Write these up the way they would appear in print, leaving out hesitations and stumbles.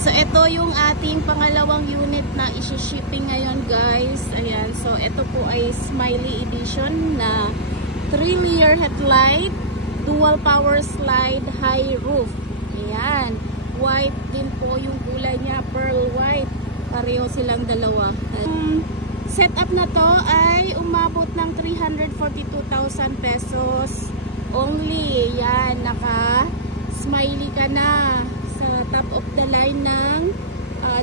So ito yung ating pangalawang unit na isi-shipping ngayon, guys. Ayan, so ito po ay Smiley Edition na 3-layer headlight, dual power slide, high roof. Ayan, white din po yung kulay niya, pearl white. Pareho silang dalawa. Setup na to ay umabot ng 342,000 pesos only. Yan, naka Smiley ka na sa top of the line ng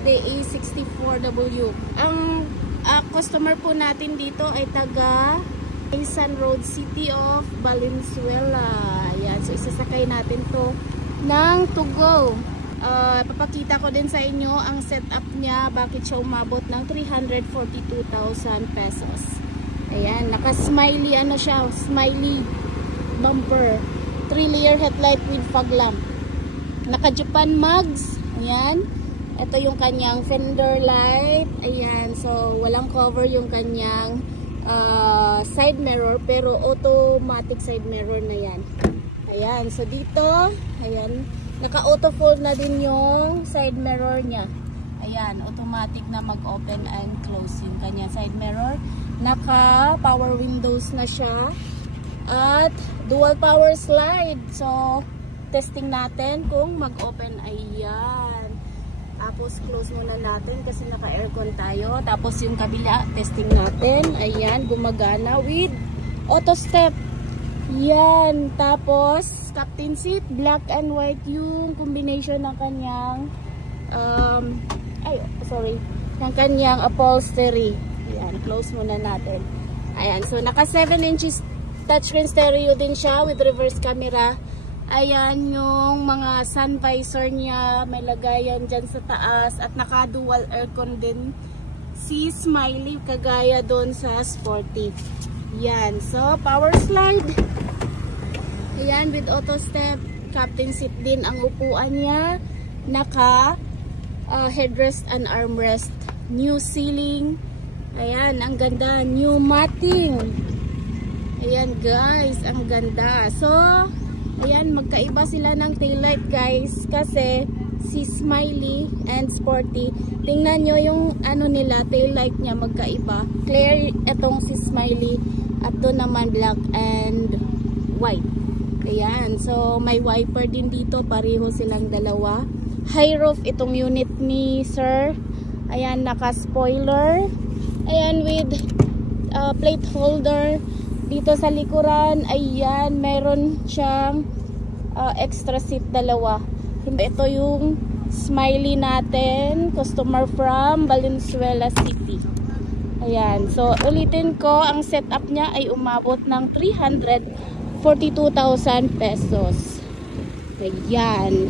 DA64W. Ang customer po natin dito ay taga Quezon Road, City of Valenzuela. Yan, so isasakay natin to ng to go. Papakita ko din sa inyo ang setup niya, bakit siya umabot ng 342,000 pesos. Ayan, naka-smiley ano siya, smiley bumper, 3-layer headlight with fog lamp. Naka-Japan mugs. Ayan, ito yung kanyang fender light. Ayan, so walang cover yung kanyang side mirror, pero automatic side mirror na yan. Ayan, so dito, ayan, naka-auto fold na din yung side mirror niya. Ayan, automatic na mag-open and close yung kanya side mirror. Naka-power windows na siya. At dual power slide. So, testing natin kung mag-open. Ayan. Tapos, close muna natin kasi naka-aircon tayo. Tapos, yung kabila, testing natin. Ayan, gumagana with auto step. Yan, tapos captain seat, black and white yung combination ng kanyang ng kanyang upholstery. Yan, close muna natin. Ayan, so naka 7 inches touchscreen stereo din siya with reverse camera. Ayan yung mga sun visor niya, may lagayan dyan sa taas at naka dual aircon din si Smiley kagaya doon sa Sporty. Yan, so power slide. Ayan, with auto step, captain seat din ang upuan niya. Naka headrest and armrest, new ceiling. Ayan, ang ganda, new matting. Ayan guys, ang ganda. So, ayan, magkaiba sila ng taillight guys, kasi si Smiley and Sporty, tingnan nyo yung ano nila, taillight niya magkaiba. Clear itong si Smiley at doon naman black and white. Ayan, so may wiper din dito, pareho silang dalawa. High roof itong unit ni Sir. Ayan, naka-spoiler. Ayan, with plate holder. Dito sa likuran, ayan, meron siyang extra seat dalawa. Ito yung Smiley natin, customer from Valenzuela City. Ayan, so ulitin ko, ang setup niya ay umabot ng 342,000 pesos. Ayan.